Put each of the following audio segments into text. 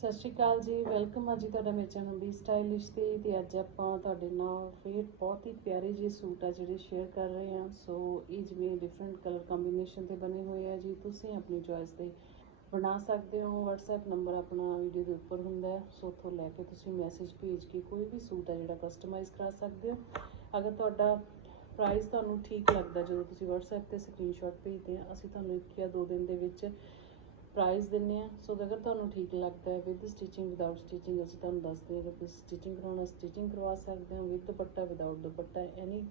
ਸਤਿ ਸ਼੍ਰੀ ਅਕਾਲ ਜੀ ਵੈਲਕਮ ਆ ਜੀ ਤੁਹਾਡਾ ਮੇਰੇ ਚੈਨਲ ਵੀ ਸਟਾਈਲਿਸ਼ ਤੇ ਤੇ ਅੱਜ ਆਪਾਂ ਤੁਹਾਡੇ ਨਾਲ ਫਿਰ ਬਹੁਤ ਹੀ ਪਿਆਰੇ ਜਿਹੇ ਸੂਟ ਆ ਜਿਹੜੇ ਸ਼ੇਅਰ ਕਰ ਰਹੇ ਹਾਂ ਸੋ ਇਹ ਜਿਵੇਂ ਡਿਫਰੈਂਟ ਕਲਰ ਕੰਬੀਨੇਸ਼ਨ ਤੇ ਬਣੇ ਹੋਏ ਆ ਜੀ, ਤੁਸੀਂ ਆਪਣੀ ਚੋਇਸ ਦੇ ਬਣਾ ਸਕਦੇ ਹੋ। WhatsApp ਨੰਬਰ ਆਪਣਾ ਵੀਡੀਓ ਦੇ ਉੱਪਰ ਹੁੰਦਾ ਸੋ ਉੱਥੋਂ ਲੈ ਕੇ ਤੁਸੀਂ ਮੈਸੇਜ ਭੇਜ ਕੇ ਕੋਈ ਵੀ ਸੂਟ ਆ ਜਿਹੜਾ ਕਸਟਮਾਈਜ਼ ਕਰਾ ਸਕਦੇ ਹੋ। ਅਗਰ ਤੁਹਾਡਾ ਪ੍ਰਾਈਸ ਤੁਹਾਨੂੰ ਠੀਕ ਲੱਗਦਾ, ਜਦੋਂ ਤੁਸੀਂ WhatsApp ਤੇ ਸਕਰੀਨਸ਼ਾਟ ਭੇਜਦੇ ਆ, ਅਸੀਂ ਤੁਹਾਨੂੰ ਇੱਕ ਜਾਂ ਦੋ ਦਿਨ ਦੇ ਵਿੱਚ ਪ੍ਰਾਈਸ ਦਿੰਨੇ ਆ ਸੋ ਅਗਰ ਤੁਹਾਨੂੰ ਠੀਕ ਲੱਗਦਾ ਹੈ ਵਿਦ ਸਟਿਚਿੰਗ ਵਿਦਆਊਟ ਸਟਿਚਿੰਗ ਅਸੀਂ ਤੁਹਾਨੂੰ ਦੱਸਦੇ ਹਾਂ ਅਗਰ ਤੁਸੀਂ ਸਟਿਚਿੰਗ ਕਰਾਉਣਾ ਸਟਿਚਿੰਗ ਕਰਵਾ ਸਕਦੇ ਹੋ with dupatta without dupatta any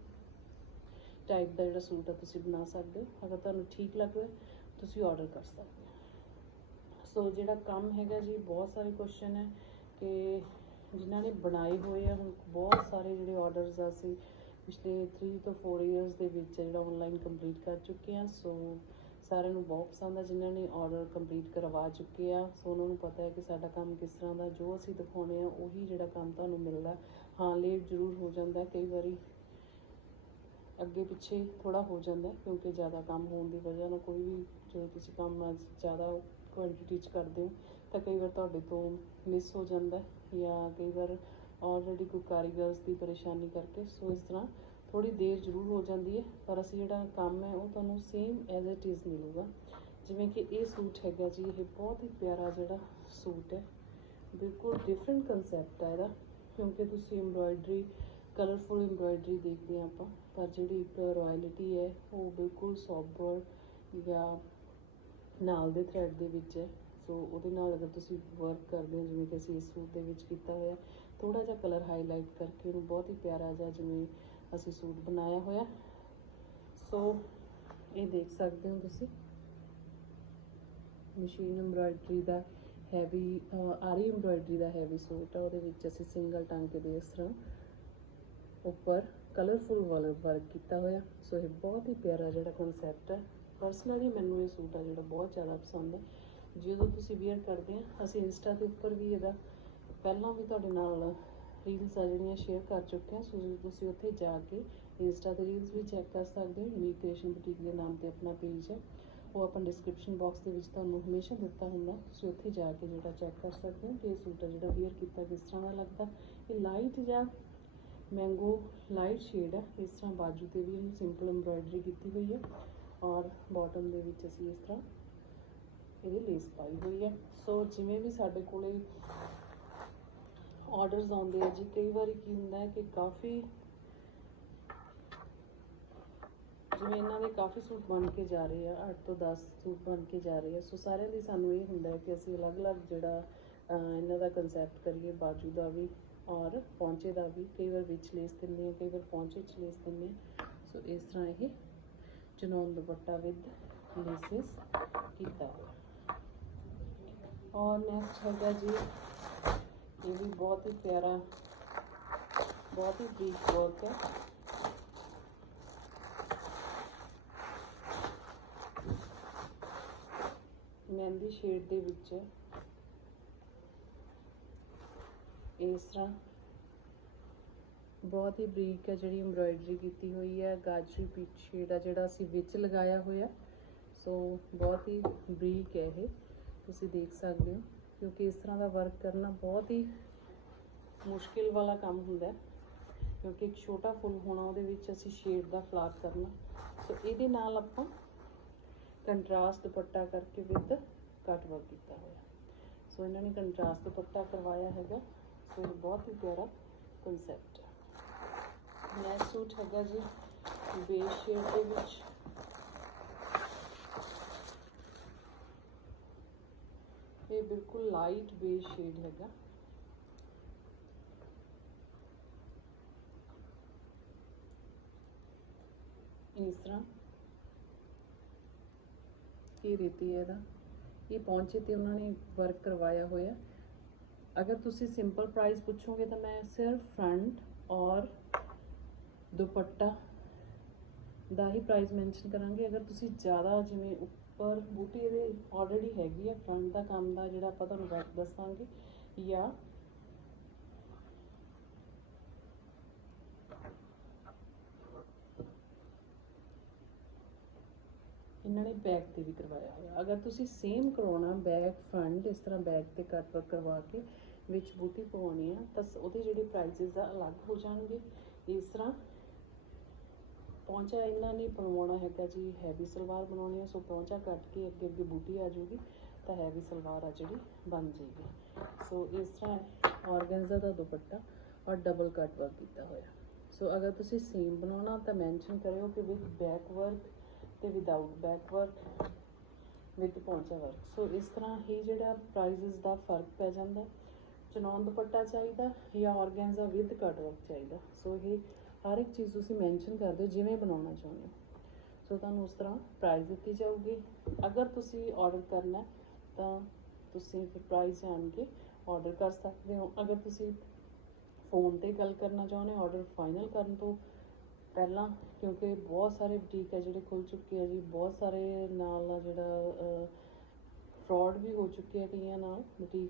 type ਦਾ ਜਿਹੜਾ ਸੂਟ ਆ ਤੁਸੀਂ ਬਣਾ ਸਕਦੇ ਹੋ। ਅਗਰ ਤੁਹਾਨੂੰ ਠੀਕ ਲੱਗਦਾ ਤੁਸੀਂ ਆਰਡਰ ਕਰ ਸਕਦੇ ਹੋ। ਸੋ ਜਿਹੜਾ ਕੰਮ ਹੈਗਾ ਜੀ, ਬਹੁਤ ਸਾਰੇ ਕੁਐਸਚਨ ਹੈ ਕਿ ਜਿਨ੍ਹਾਂ ਨੇ ਬਣਾਏ ਹੋਏ ਆ, ਹੁਣ ਬਹੁਤ ਸਾਰੇ ਜਿਹੜੇ ਆਰਡਰਸ ਆ ਸੀ ਪਿਛਲੇ 3 ਤੋਂ 4 ਇਅਰਸ ਦੇ ਵਿੱਚ ਜਿਹੜਾ ਆਨਲਾਈਨ ਕੰਪਲੀਟ ਕਰ ਚੁੱਕੇ ਆ ਸੋ ਸਾਰਿਆਂ ਨੂੰ ਬਹੁਤ ਪਸੰਦ ਆ, ਜਿਨ੍ਹਾਂ ਨੇ ਆਰਡਰ ਕੰਪਲੀਟ ਕਰਵਾ ਚੁੱਕੇ ਆ। ਸੋ ਉਹਨਾਂ ਨੂੰ ਪਤਾ ਹੈ ਕਿ ਸਾਡਾ ਕੰਮ ਕਿਸ ਤਰ੍ਹਾਂ ਦਾ, ਜੋ ਅਸੀਂ ਦਿਖਾਉਣੇ ਆ, ਉਹੀ ਜਿਹੜਾ ਕੰਮ ਤੁਹਾਨੂੰ ਮਿਲਦਾ। ਹਾਂ ਲੇਟ ਜ਼ਰੂਰ ਹੋ ਜਾਂਦਾ, ਕਈ ਵਾਰੀ ਅੱਗੇ ਪਿੱਛੇ ਥੋੜਾ ਹੋ ਜਾਂਦਾ, ਕਿਉਂਕਿ ਜ਼ਿਆਦਾ ਕੰਮ ਹੋਣ ਦੀ ਵਜ੍ਹਾ ਨਾਲ ਕੋਈ ਵੀ ਜਦੋਂ ਤੁਸੀਂ ਕੰਮ ਜ਼ਿਆਦਾ ਕੁਆਂਟੀਟੀ ਚ ਕਰਦੇ ਹੋ, ਤਾਂ ਕਈ ਵਾਰ ਤੁਹਾਡੇ ਤੋਂ ਮਿਸ ਹੋ ਜਾਂਦਾ ਜਾਂ ਕਈ ਵਾਰ ਆਲਰੇਡੀ ਕੋਈ ਕਾਰੀਗਰਸ ਦੀ ਪਰੇਸ਼ਾਨੀ ਕਰਕੇ। ਸੋ ਇਸ ਤਰ੍ਹਾਂ ਥੋੜੀ ਦੇਰ ਜ਼ਰੂਰ ਹੋ ਜਾਂਦੀ ਹੈ, ਪਰ ਅਸੀਂ ਜਿਹੜਾ ਕੰਮ ਹੈ ਉਹ ਤੁਹਾਨੂੰ ਸੇਮ ਐਜ਼ ਇਟ ਇਜ਼ ਮਿਲੂਗਾ। ਜਿਵੇਂ ਕਿ ਇਹ ਸੂਟ ਹੈਗਾ ਜੀ, ਇਹ ਬਹੁਤ ਹੀ ਪਿਆਰਾ ਜਿਹੜਾ ਸੂਟ ਹੈ। ਬਿਲਕੁਲ ਡਿਫਰੈਂਟ ਕਨਸੈਪਟ ਹੈ ਇਹਦਾ, ਕਿਉਂਕਿ ਤੁਸੀਂ ਐਮਬ੍ਰਾਇਡਰੀ ਕਲਰਫੁਲ ਐਮਬ੍ਰਾਇਡਰੀ ਦੇਖਦੇ ਆ ਆਪਾਂ, ਪਰ ਜਿਹੜੀ ਇੱਕ ਰਾਇਲਟੀ ਹੈ, ਉਹ ਬਿਲਕੁਲ ਸੋਬਰ ਜਾਂ ਨਾਲ ਦੇ ਥ੍ਰੈਡ ਦੇ ਵਿੱਚ ਹੈ। ਸੋ ਉਹਦੇ ਨਾਲ ਅਗਰ ਤੁਸੀਂ ਵਰਕ ਕਰਦੇ ਹੋ, ਜਿਵੇਂ ਕਿ ਅਸੀਂ ਇਸ ਸੂਟ ਦੇ ਵਿੱਚ ਕੀਤਾ ਹੋਇਆ ਥੋੜਾ ਜਿਹਾ ਕਲਰ ਹਾਈਲਾਈਟ ਕਰਕੇ ਉਹਨੂੰ ਬਹੁਤ ਹੀ ਪਿਆਰਾ ਜਿਹਾ ਜਿਵੇਂ ਅਸੀਂ ਸੂਟ ਬਣਾਇਆ ਹੋਇਆ। ਸੋ ਇਹ ਦੇਖ ਸਕਦੇ ਹੋ ਤੁਸੀਂ। ਮਸ਼ੀਨ ਐਮਬ੍ਰਾਇਡਰੀ ਦਾ ਹੈਵੀ ਆਰੀ ਐਮਬ੍ਰਾਇਡਰੀ ਦਾ ਹੈਵੀ ਸੂਟ ਆ, ਉਹਦੇ ਵਿੱਚ ਅਸੀਂ ਸਿੰਗਲ ਟਾਂਕੇ ਦੇ ਇਸ ਤਰ੍ਹਾਂ ਉੱਪਰ ਕਲਰਫੁਲ ਵਾਲਾ ਵਰਕ ਕੀਤਾ ਹੋਇਆ। ਸੋ ਇਹ ਬਹੁਤ ਹੀ ਪਿਆਰਾ ਜਿਹੜਾ ਕਨਸੈਪਟ ਹੈ ਪਰਸਨਲੀ ਮੈਨੂੰ ਇਹ ਸੂਟ ਆ ਜਿਹੜਾ ਬਹੁਤ ਜ਼ਿਆਦਾ ਪਸੰਦ ਹੈ ਜਦੋਂ ਤੁਸੀਂ ਵੇਅਰ ਕਰਦੇ ਆ, ਅਸੀਂ ਇੰਸਟਾ ਦੇ ਉੱਪਰ ਵੀ ਇਹਦਾ, ਪਹਿਲਾਂ ਵੀ ਤੁਹਾਡੇ ਨਾਲ ਰੀਲਸ ਆ ਜਿਹੜੀਆਂ ਸ਼ੇਅਰ ਕਰ ਚੁੱਕੇ ਹਾਂ। ਸੋ ਤੁਸੀਂ ਉੱਥੇ ਜਾ ਕੇ ਇੰਸਟਾ ਤੇ ਰੀਲਸ ਵੀ ਚੈੱਕ ਕਰ ਸਕਦੇ ਹੋ ਯੂਨੀਕ ਕ੍ਰੀਏਸ਼ਨ ਬੁਟੀਕ ਦੇ ਨਾਮ ਤੇ ਆਪਣਾ ਪੇਜ ਹੈ। ਉਹ ਆਪਾਂ ਡਿਸਕ੍ਰਿਪਸ਼ਨ ਬਾਕਸ ਦੇ ਵਿੱਚ ਤੁਹਾਨੂੰ ਹਮੇਸ਼ਾ ਦਿੱਤਾ ਹੁੰਦਾ। ਤੁਸੀਂ ਉੱਥੇ ਜਾ ਕੇ ਜਿਹੜਾ ਚੈੱਕ ਕਰ ਸਕਦੇ ਹੋ ਕਿ ਇਹ ਸੂਟ ਜਿਹੜਾ ਵੇਅਰ ਕੀਤਾ ਕਿਸ ਤਰ੍ਹਾਂ ਦਾ ਲੱਗਦਾ। ਇਹ ਲਾਈਟ ਜਾਂ ਮੈਂਗੋ ਲਾਈਟ ਸ਼ੇਡ ਹੈ। ਇਸ ਤਰ੍ਹਾਂ ਬਾਜੂ ਤੇ ਵੀ ਇਹਨੂੰ ਸਿੰਪਲ ਐਮਬ੍ਰਾਇਡਰੀ ਕੀਤੀ ਹੋਈ ਹੈ। ਔਰ ਬਾਟਮ ਦੇ ਵਿੱਚ ਅਸੀਂ ਇਸ ਤਰ੍ਹਾਂ ਇਹਦੀ ਲੇਸ ਪਾਈ ਹੋਈ ਹੈ। ਸੋ ਜਿਵੇਂ ਵੀ ਸਾਡੇ ਕੋਲੇ ਆਰਡਰਸ ਆਉਂਦੇ ਆ ਜੀ। ਕਈ ਵਾਰੀ ਕੀ ਹੁੰਦਾ ਹੈ ਕਿ ਕਾਫੀ ਜਿਵੇਂ ਇਹਨਾਂ ਦੇ ਕਾਫੀ ਸੂਟ ਬਣ ਕੇ ਜਾ ਰਹੇ ਆ 8 ਤੋਂ 10 ਸੂਟ ਬਣ ਕੇ ਜਾ ਰਹੇ ਆ। ਸੋ ਸਾਰਿਆਂ ਦੀ ਸਾਨੂੰ ਇਹ ਹੁੰਦਾ ਹੈ ਕਿ ਅਸੀਂ ਅਲੱਗ-ਅਲੱਗ ਜਿਹੜਾ ਇਹਨਾਂ ਦਾ ਕਨਸੈਪਟ ਕਰੀਏ, ਬਾਜੂ ਦਾ ਵੀ ਔਰ ਪੌਂਚੇ ਦਾ ਵੀ। ਕਈ ਵਾਰ ਵਿੱਚ ਲੇਸ ਦਿੰਦੇ ਆ ਕਈ ਵਾਰ ਪੌਂਚੇ ਚ ਲੇਸ ਦਿੰਦੇ ਆ ਸੋ ਇਸ ਤਰ੍ਹਾਂ ਇਹ ਚਨੌਨ ਦੁਪੱਟਾ ਵਿਦ ਲੇਸਿਸ ਕੀਤਾ ਔਰ ਨੈਕਸਟ ਹੈਗਾ ਜੀ ਇਹ ਵੀ ਬਹੁਤ ਹੀ ਪਿਆਰਾ, ਬਹੁਤ ਹੀ ਬਰੀਕ ਵਰਕ ਹੈ। ਮਹਿੰਦੀ ਸ਼ੇਡ ਦੇ ਵਿੱਚ ਇਸ ਤਰ੍ਹਾਂ ਬਹੁਤ ਹੀ ਬਰੀਕ ਹੈ, ਜਿਹੜੀ ਐਮਬ੍ਰਾਇਡਰੀ ਕੀਤੀ ਹੋਈ ਹੈ। ਗਾਜਰੀ ਪੀਚ ਸ਼ੇਡ ਆ ਜਿਹੜਾ ਅਸੀਂ ਵਿੱਚ ਲਗਾਇਆ ਹੋਇਆ। ਸੋ ਬਹੁਤ ਹੀ ਬਰੀਕ ਹੈ ਇਹ। ਤੁਸੀਂ ਦੇਖ ਸਕਦੇ ਹੋ। ਕਿਉਂਕਿ ਇਸ ਤਰ੍ਹਾਂ ਦਾ ਵਰਕ ਕਰਨਾ ਬਹੁਤ ਹੀ ਮੁਸ਼ਕਿਲ ਵਾਲਾ ਕੰਮ ਹੁੰਦਾ ਕਿਉਂਕਿ ਇੱਕ ਛੋਟਾ ਫੁੱਲ ਹੋਣਾ ਉਹਦੇ ਵਿੱਚ ਅਸੀਂ ਸ਼ੇਡ ਦਾ ਫਲਾਰ ਕਰਨਾ ਸੋ ਇਹਦੇ ਨਾਲ ਆਪਾਂ ਕੰਟਰਾਸਟ ਦੁਪੱਟਾ ਕਰਕੇ ਵਿਦ ਕੱਟ ਵਰਕ ਕੀਤਾ ਹੋਇਆ ਸੋ ਇਹਨਾਂ ਨੇ ਕੰਟਰਾਸਟ ਦੁਪੱਟਾ ਕਰਵਾਇਆ ਹੈਗਾ ਸੋ ਇਹ ਬਹੁਤ ਹੀ ਪਿਆਰਾ ਕਨਸੈਪਟ ਹੈ। ਨੈਕਸਟ ਸੂਟ ਹੈਗਾ ਜੀ, ਬੇਸ ਸ਼ੇਡ ਦੇ ਵਿੱਚ। ਇਹ ਬਿਲਕੁਲ ਲਾਈਟ ਬੇਜ ਸ਼ੇਡ ਹੈਗਾ। ਇਸ ਤਰ੍ਹਾਂ। ਇਹ ਰੀਤੀ ਹੈ ਇਹਦਾ। ਇਹ ਪਹੁੰਚੇ ਤੇ ਉਹਨਾਂ ਨੇ ਵਰਕ ਕਰਵਾਇਆ ਹੋਇਆ। ਅਗਰ ਤੁਸੀਂ ਸਿੰਪਲ ਪ੍ਰਾਈਸ ਪੁੱਛੋਗੇ ਤਾਂ ਮੈਂ ਸਿਰਫ ਫਰੰਟ ਔਰ ਦੁਪੱਟਾ ਦਾ ਹੀ ਪ੍ਰਾਈਸ ਮੈਂਸ਼ਨ ਕਰਾਂਗੇ। ਅਗਰ ਤੁਸੀਂ ਜ਼ਿਆਦਾ ਜਿਵੇਂ ਪਰ ਬੂਟੀ ਇਹਦੇ ਆਲਰੇਡੀ ਹੈਗੀ ਆ ਫਰੰਟ ਦਾ ਕੰਮ ਦਾ ਜਿਹੜਾ ਆਪਾਂ ਤੁਹਾਨੂੰ ਰੈਟ ਦੱਸਾਂਗੇ, ਜਾਂ ਇਹਨਾਂ ਨੇ ਬੈਕ ਤੇ ਵੀ ਕਰਵਾਇਆ ਹੋਇਆ। ਅਗਰ ਤੁਸੀਂ ਸੇਮ ਕਰਵਾਉਣਾ ਬੈਕ ਫਰੰਟ ਇਸ ਤਰ੍ਹਾਂ ਬੈਕ ਤੇ ਕੱਟ ਵਰਕ ਕਰਵਾ ਕੇ ਵਿੱਚ ਬੂਟੀ ਪਵਾਉਣੀ ਆ, ਤਾਂ ਸ- ਉਹਦੇ ਜਿਹੜੇ ਪ੍ਰਾਈਸਿਸ ਆ ਅਲੱਗ ਹੋ ਜਾਣਗੇ। ਇਸ ਤਰ੍ਹਾਂ ਪਹੁੰਚਾ ਇਹਨਾਂ ਨੇ ਬਣਵਾਉਣਾ ਹੈਗਾ ਜੀ, ਹੈਵੀ ਸਲਵਾਰ ਬਣਾਉਣੀ ਹੈ, ਸੋ ਪਹੁੰਚਾ ਕੱਟ ਕੇ ਅੱਗੇ ਅੱਗੇ ਬੂਟੀ ਆ ਜਾਊਗੀ, ਤਾਂ ਹੈਵੀ ਸਲਵਾਰ ਆ ਜਿਹੜੀ ਬਣ ਜਾਏਗੀ। ਸੋ ਇਸ ਤਰ੍ਹਾਂ ਔਰਗੈਂਜਾ ਦਾ ਦੁਪੱਟਾ ਔਰ ਡਬਲ ਕੱਟ ਵਰਕ ਕੀਤਾ ਹੋਇਆ। ਸੋ ਅਗਰ ਤੁਸੀਂ ਸੇਮ ਬਣਾਉਣਾ ਤਾਂ ਮੈਂਸ਼ਨ ਕਰਿਓ ਕਿ ਵਿਦ ਬੈਕ ਵਰਕ ਤੇ ਵਿਦਆਊਟ ਬੈਕ ਵਰਕ ਵਿਦ ਪਹੁੰਚਾ ਵਰਕ ਸੋ ਇਸ ਤਰ੍ਹਾਂ ਹੀ ਜਿਹੜਾ ਪ੍ਰਾਈਸਿਸ ਦਾ ਫ਼ਰਕ ਪੈ ਜਾਂਦਾ। ਚਨੌਨ ਦੁਪੱਟਾ ਚਾਹੀਦਾ ਜਾਂ ਔਰਗੈਂਜਾ ਵਿਦ ਕੱਟ ਵਰਕ ਚਾਹੀਦਾ। ਸੋ ਇਹ ਹਰ ਇੱਕ ਚੀਜ਼ ਤੁਸੀਂ ਮੈਂਸ਼ਨ ਕਰ ਦਿਓ ਜਿਵੇਂ ਬਣਾਉਣਾ ਚਾਹੁੰਦੇ ਹੋ। ਸੋ ਤੁਹਾਨੂੰ ਉਸ ਤਰ੍ਹਾਂ ਪ੍ਰਾਈਸ ਦਿੱਤੀ ਜਾਊਗੀ। ਅਗਰ ਤੁਸੀਂ ਆਰਡਰ ਕਰਨਾ ਤਾਂ ਤੁਸੀਂ ਫਿਰ ਪ੍ਰਾਈਸ ਜਾਣ ਕੇ ਆਰਡਰ ਕਰ ਸਕਦੇ ਹੋ। ਅਗਰ ਤੁਸੀਂ ਫੋਨ ਤੇ ਗੱਲ ਕਰਨਾ ਚਾਹੁੰਦੇ ਹੋ ਆਰਡਰ ਫਾਈਨਲ ਕਰਨ ਤੋਂ ਪਹਿਲਾਂ, ਕਿਉਂਕਿ ਬਹੁਤ ਸਾਰੇ ਬੁਟੀਕ ਹੈ ਜਿਹੜੇ ਖੁੱਲ ਚੁੱਕੇ ਆ ਜੀ, ਬਹੁਤ ਸਾਰੇ ਨਾਲ ਜਿਹੜਾ ਫਰਾਡ ਵੀ ਹੋ ਚੁੱਕੇ ਆ ਕਈਆਂ ਨਾਲ ਬੁਟੀਕ